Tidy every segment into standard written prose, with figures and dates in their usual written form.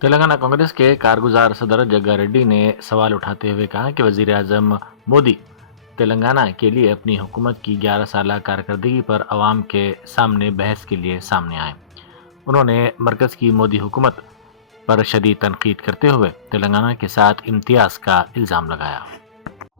तेलंगाना कांग्रेस के कारगुजार सदर जग्गा रेड्डी ने सवाल उठाते हुए कहा कि वजीर आजम मोदी तेलंगाना के लिए अपनी हुकूमत की 11 साल कारकर्दगी पर अवाम के सामने बहस के लिए सामने आए। उन्होंने मरकज की मोदी हुकूमत पर शदीद तनकीद करते हुए तेलंगाना के साथ इम्तियाज का इल्जाम लगाया।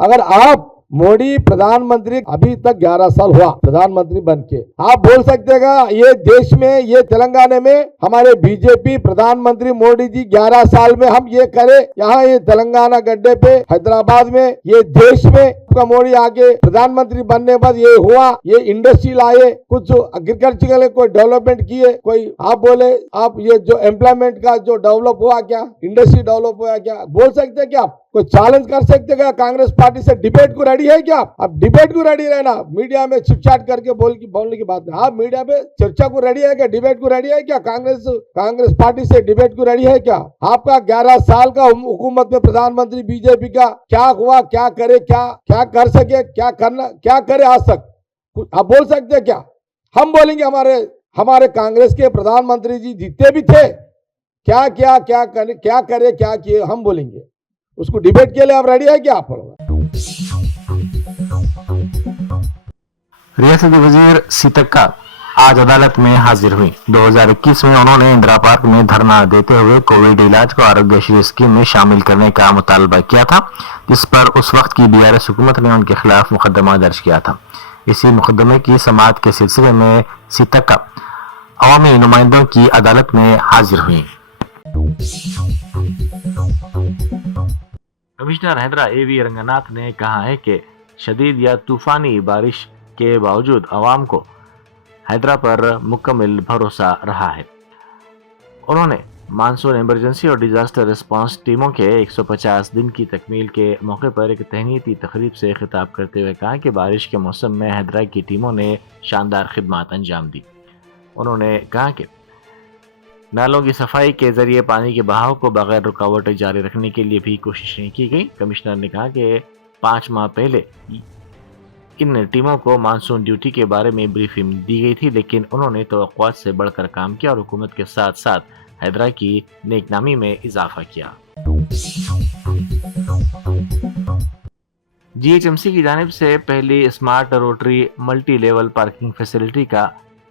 अगर आप मोदी प्रधानमंत्री अभी तक 11 साल हुआ प्रधानमंत्री बन के, आप बोल सकते हैं ये देश में, ये तेलंगाना में हमारे बीजेपी प्रधानमंत्री मोदी जी 11 साल में हम ये करे, यहाँ ये तेलंगाना गड्ढे पे हैदराबाद में, ये देश में मोदी आके प्रधानमंत्री बनने के बाद ये हुआ, ये इंडस्ट्री लाए, कुछ एग्रीकल्चर के कोई डेवलपमेंट किए, कोई आप बोले आप ये जो एम्प्लॉयमेंट का जो डेवलप हुआ क्या, इंडस्ट्री डेवलप हुआ क्या, बोल सकते हैं क्या? आप कोई चैलेंज कर सकते क्या? कांग्रेस पार्टी से डिबेट को रेडी है क्या? अब डिबेट को रेडी रहना, मीडिया में चिपचाट करके बोलने की बात नहीं। आप मीडिया पे चर्चा को रेडी है क्या? डिबेट को रेडी है क्या? कांग्रेस पार्टी से डिबेट को रेडी है क्या? आपका 11 साल का हुकूमत में प्रधानमंत्री बीजेपी का क्या हुआ, क्या करे, क्या कर सके, क्या करे आज तक? आप बोल सकते हैं क्या? हम बोलेंगे हमारे कांग्रेस के प्रधानमंत्री जी जितने भी थे क्या करे क्या किए, हम बोलेंगे। उसको डिबेट के लिए आप रेडी है क्या? आप रियासती वजीर सीतक्का आज अदालत में हाजिर हुई। 2021 में उन्होंने इंदिरा पार्क में धरना देते हुए कोविड इलाज को आरोग्यश्री स्कीम में शामिल करने का मुतालबा किया था, जिस पर उस वक्त की बीआरएस हुकूमत ने उनके खिलाफ मुकदमा दर्ज किया था। इसी मुकदमे की समाअत के सिलसिले में सीतक्का अवामी नुमाइंदों की अदालत में हाजिर हुई। कमिश्नर हैदरा एवी रंगनाथ ने कहा है कि शदीद या तूफानी बारिश के बावजूद अवाम को हैदरा पर मुकम्मल भरोसा रहा है। उन्होंने मानसून इमरजेंसी और डिजास्टर रिस्पांस टीमों के 150 दिन की तकमील के मौके पर एक तहनीती तकरीब से खिताब करते हुए कहा कि बारिश के मौसम में हैदरा की टीमों ने शानदार खिदमत अंजाम दी। उन्होंने कहा कि नालों की सफाई के जरिए पानी के बहाव को बगैर रुकावट जारी रखने के लिए भी कोशिशें की गई। कमिश्नर ने कहा कि 5 माह पहले इन टीमों को मानसून ड्यूटी के बारे में ब्रीफिंग दी गई थी, लेकिन उन्होंने तवक्कुआत से बढ़कर काम किया और हुकूमत के साथ साथ हैदरा की नेकनामी में इजाफा किया। जीएचएमसी की जानिब से पहली smart rotary multi level parking facility का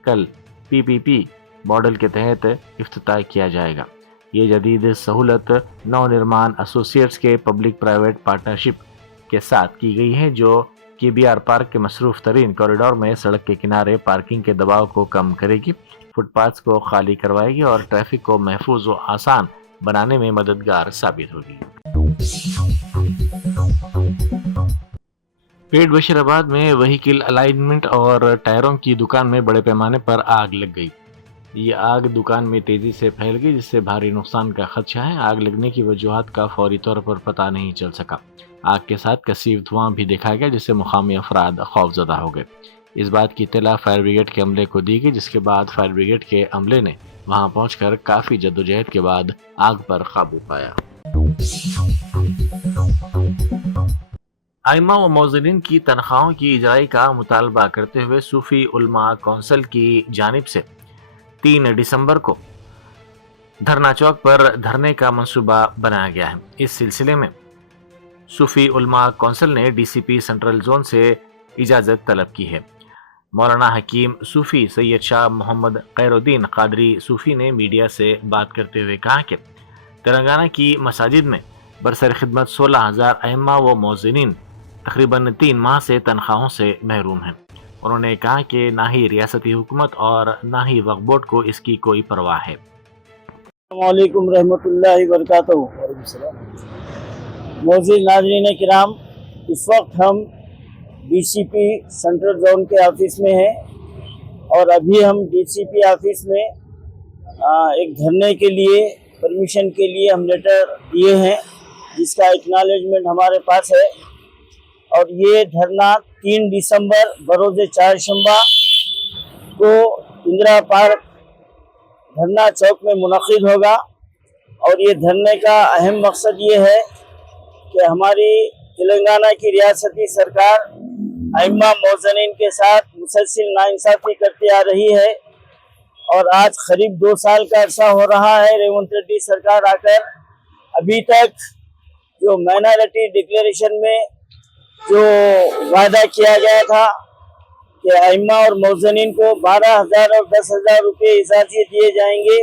कल पीपीपी मॉडल के तहत इफ्तिताह किया जाएगा। ये जदीद सहूलत नवनिर्माण एसोसिएट्स के पब्लिक प्राइवेट पार्टनरशिप के साथ की गई है, जो केबीआर पार्क के मसरूफ तरीन कॉरिडोर में सड़क के किनारे पार्किंग के दबाव को कम करेगी, फुटपाथ को खाली करवाएगी और ट्रैफिक को महफूज और आसान बनाने में मददगार साबित होगी। पेट बशीराबाद में व्हीकल अलाइनमेंट और टायरों की दुकान में बड़े पैमाने पर आग लग गई। ये आग दुकान में तेजी से फैल गई, जिससे भारी नुकसान का खदशा है। आग लगने की वजूहात का फौरी तौर पर पता नहीं चल सका। आग के साथ कसीफ धुआं भी देखा गया, जिससे मुकामी अफराद खौफजदा हो गए। इस बात की इत्तला फायर ब्रिगेड के अमले को दी गई, जिसके बाद फायर ब्रिगेड के अमले ने वहां पहुंचकर काफी जद्दोजहद के बाद आग पर काबू पाया। आइमा व मौज़िनीन की तनख्वाहों की इजराई का मुतालबा करते हुए सूफी उलमा कौंसिल की जानिब से 3 दिसंबर को धरना चौक पर धरने का मंसूबा बनाया गया है। इस सिलसिले में सूफी उलमा कौंसिल ने डीसीपी सेंट्रल जोन से इजाज़त तलब की है। मौलाना हकीम सूफी सैयद शाह मोहम्मद खैरुद्दीन कादरी सूफी ने मीडिया से बात करते हुए कहा कि तेलंगाना की मसाजिद में बरसर खिदमत 16,000 अइम्मा व मौज़िनीन तकरीबन 3 माह से तनख्वाहों से महरूम हैं। उन्होंने कहा कि ना ही रियासती हुकूमत और ना ही वक्फ बोर्ड को इसकी कोई परवाह है। अस्सलामुअलैकुम रहमतुल्लाहि व बरकातहू। मोअज़्ज़िज़ नाज़रीन किराम, इस वक्त हम डीसीपी सेंट्रल जोन के ऑफिस में हैं और अभी हम डीसीपी ऑफिस में एक धरने के लिए परमिशन के लिए हम लेटर दिए हैं, जिसका एक्नॉलेजमेंट हमारे पास है। और ये धरना 3 दिसंबर बरोज़ चारशंबा को इंदिरा पार्क धरना चौक में मुनक़िद होगा। और ये धरने का अहम मकसद ये है कि हमारी तेलंगाना की रियासती सरकार अइम्मा मौज़िनीन के साथ मुसलसल नाइंसाफ़ी करती आ रही है اور آج قریب 2 سال کا عرصہ ہو رہا ہے ریونت ریڈی سرکار آ کر ابھی تک جو مائنارٹی ڈکلیریشن میں جو وعدہ کیا گیا تھا کہ ائمہ اور مؤذنین کو 12,000 اور 10,000 روپے اعزازی دیے جائیں گے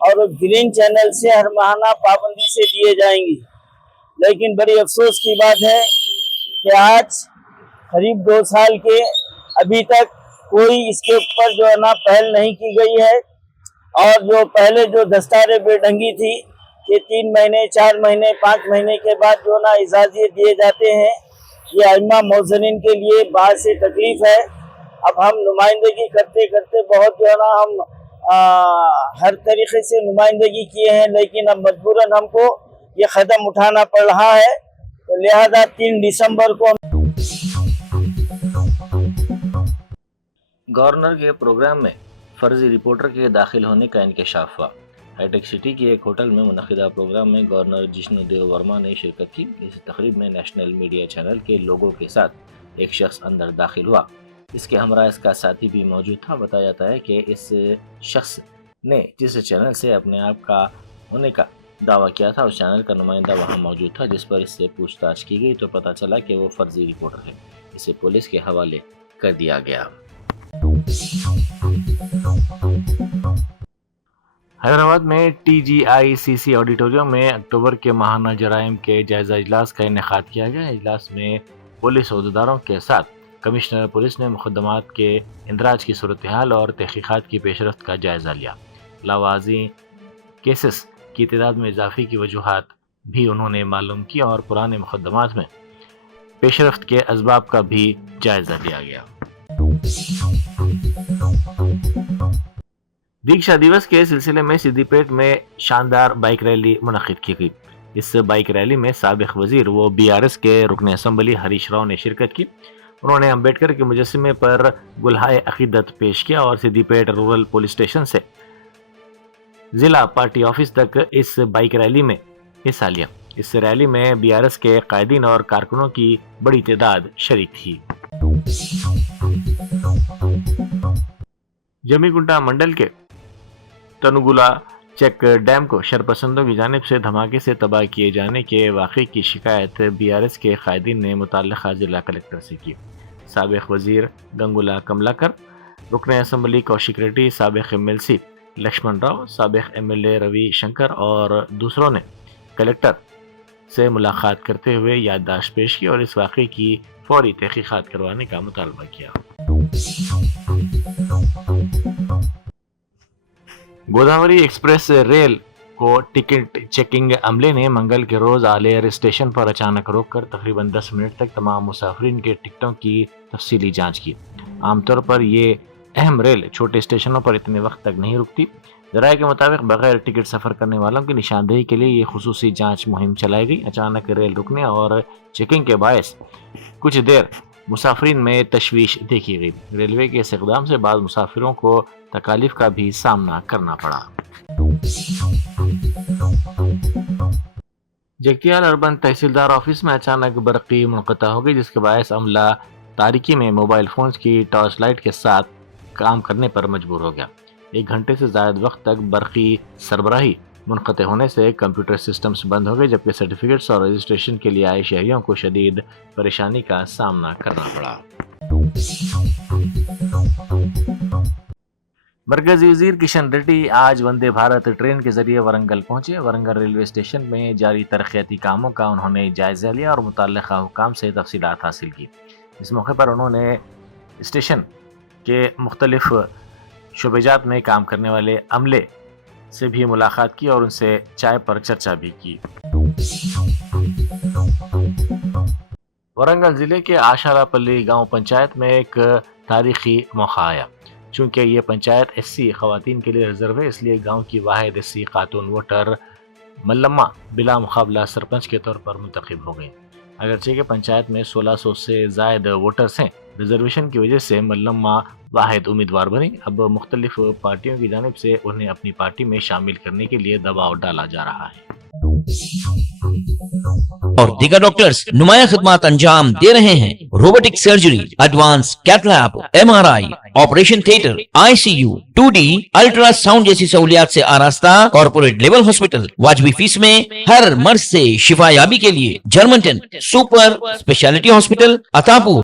اور گرین چینل سے ہر ماہانہ پابندی سے دیے جائیں گے، لیکن بڑی افسوس کی بات ہے کہ آج قریب 2 سال کے ابھی تک کوئی اس کے اوپر جو ہے نا پہل نہیں کی گئی ہے، اور جو پہلے جو دستارِ بے ڈھنگی تھی کہ 3 مہینے 4 مہینے 5 مہینے کے بعد جو نا اعزازی دیے جاتے ہیں، یہ ائمہ مؤذنین کے لیے باعث تکلیف ہے۔ اب ہم نمائندگی کرتے کرتے بہت جو ہے نا ہم ہر طریقے سے نمائندگی کیے ہیں، لیکن اب مجبوراً ہم کو یہ قدم اٹھانا پڑ رہا ہے، تو لہذا 3 دسمبر کو گورنر کے پروگرام میں فرضی رپورٹر کے داخل ہونے کا انکشاف ہوا۔ ہائی ٹیک سٹی کے ایک ہوٹل میں منعقدہ پروگرام میں گورنر جشنو دیو ورما نے شرکت کی۔ اس تقریب میں نیشنل میڈیا چینل کے لوگوں کے ساتھ ایک شخص اندر داخل ہوا، اس کے ہمراہ اس کا ساتھی بھی موجود تھا۔ بتایا جاتا ہے کہ اس شخص نے جس چینل سے اپنے آپ کا ہونے کا دعویٰ کیا تھا اس چینل کا نمائندہ وہاں موجود تھا، جس پر اس سے پوچھ تاچھ کی گئی تو پتہ چلا کہ وہ فرضی رپورٹر ہے۔ اسے پولیس کے حوالے کر دیا گیا۔ حیدرآباد میں ٹی جی آئی سی سی آڈیٹوریم میں اکتوبر کے ماہانہ جرائم کے جائزہ اجلاس کا انعقاد کیا گیا۔ اجلاس میں پولیس عہدیداروں کے ساتھ کمشنر پولیس نے مقدمات کے اندراج کی صورتحال اور تحقیقات کی پیش رفت کا جائزہ لیا۔ لاوازی کیسز کی تعداد میں اضافے کی وجوہات بھی انہوں نے معلوم کی اور پرانے مقدمات میں پیش رفت کے اسباب کا بھی جائزہ لیا گیا۔ دیکشا دیوس کے سلسلے میں سدی پیٹ میں شاندار بائک ریلی منعقد کی گئی۔ اس بائک ریلی میں سابق وزیر و بی آر ایس کے رکن اسمبلی ہریش راؤ نے شرکت کی۔ انہوں نے امبیڈکر کے مجسمے پر گلہائے عقیدت پیش کیا اور سدی پیٹ رورل پولیس اسٹیشن سے ضلع پارٹی آفس تک اس بائک ریلی میں حصہ لیا۔ اس ریلی میں بی آر ایس کے قائدین اور کارکنوں کی بڑی تعداد شریک تھی۔ جمی گنٹا منڈل کے تنگولا چیک ڈیم کو شرپسندوں کی جانب سے دھماکے سے تباہ کیے جانے کے واقعے کی شکایت بی آر ایس کے قائدین نے متعلقہ ضلع کلکٹر سے کی۔ سابق وزیر گنگولا کملاکر، رکن اسمبلی کوشک ریڈی، سابق M L C Lakshman Rao, سابق M L A Ravi Shankar اور دوسروں نے کلکٹر سے ملاقات کرتے ہوئے یادداشت پیش کی اور اس واقعے کی فوری تحقیقات کروانے کا مطالبہ کیا۔ گوداوری ایکسپریس ریل کو ٹکٹ چیکنگ عملے نے منگل کے روز آلیر اسٹیشن پر اچانک روک کر تقریباً 10 منٹ تک تمام مسافرین کے ٹکٹوں کی تفصیلی جانچ کی۔ عام طور پر یہ اہم ریل چھوٹے اسٹیشنوں پر اتنے وقت تک نہیں رکتی۔ ذرائع کے مطابق بغیر ٹکٹ سفر کرنے والوں کی نشاندہی کے لیے یہ خصوصی جانچ مہم چلائی گئی۔ اچانک ریل رکنے اور چیکنگ کے باعث کچھ دیر مسافرین میں تشویش دیکھی گئی۔ ریلوے کے اس اقدام سے بعض مسافروں کو تکالیف کا بھی سامنا کرنا پڑا۔ جگتیال اربن تحصیلدار آفس میں اچانک برقی منقطع ہو گئی، جس کے باعث عملہ تاریکی میں موبائل فونز کی ٹارچ لائٹ کے ساتھ کام کرنے پر مجبور ہو گیا۔ 1 گھنٹے سے زائد وقت تک برقی سربراہی منقطع ہونے سے کمپیوٹر سسٹمز بند ہو گئے، جبکہ سرٹیفکیٹس اور رجسٹریشن کے لیے آئے شہریوں کو شدید پریشانی کا سامنا کرنا پڑا۔ مرکزی وزیر کشن ریڈی آج وندے بھارت ٹرین کے ذریعے ورنگل پہنچے۔ ورنگل ریلوے اسٹیشن میں جاری ترقیاتی کاموں کا انہوں نے جائزہ لیا اور متعلقہ حکام سے تفصیلات حاصل کی۔ اس موقع پر انہوں نے اسٹیشن کے مختلف شعبہ جات میں کام کرنے والے عملے سے بھی ملاقات کی اور ان سے چائے پر چرچا بھی کی۔ ورنگل ضلع کے آشارا پلی گاؤں پنچایت میں ایک تاریخی موقع آیا۔ چونکہ یہ پنچایت ایس سی خواتین کے لیے ریزرو ہے، اس لیے گاؤں کی واحد ایس سی خاتون ووٹر ملمہ بلا مقابلہ سرپنچ کے طور پر منتخب ہو گئی۔ اگرچہ کہ پنچایت میں 1600 سے زائد ووٹرز ہیں، ریزرویشن کی وجہ سے ملمہ واحد امیدوار بنی۔ اب مختلف پارٹیوں کی جانب سے انہیں اپنی پارٹی میں شامل کرنے کے لیے دباؤ ڈالا جا رہا ہے۔ اور دیگر ڈاکٹرز نمایاں خدمات انجام دے رہے ہیں. Robotic surgery, advance cath lab, MRI، operation theatre, ICU، 2D ultrasound جیسی سہولیات سے آراستہ کارپوریٹ لیول ہاسپٹل. واجبی فیس میں ہر مرض سے شفا یابی کے لیے Germanten super speciality hospital Attapur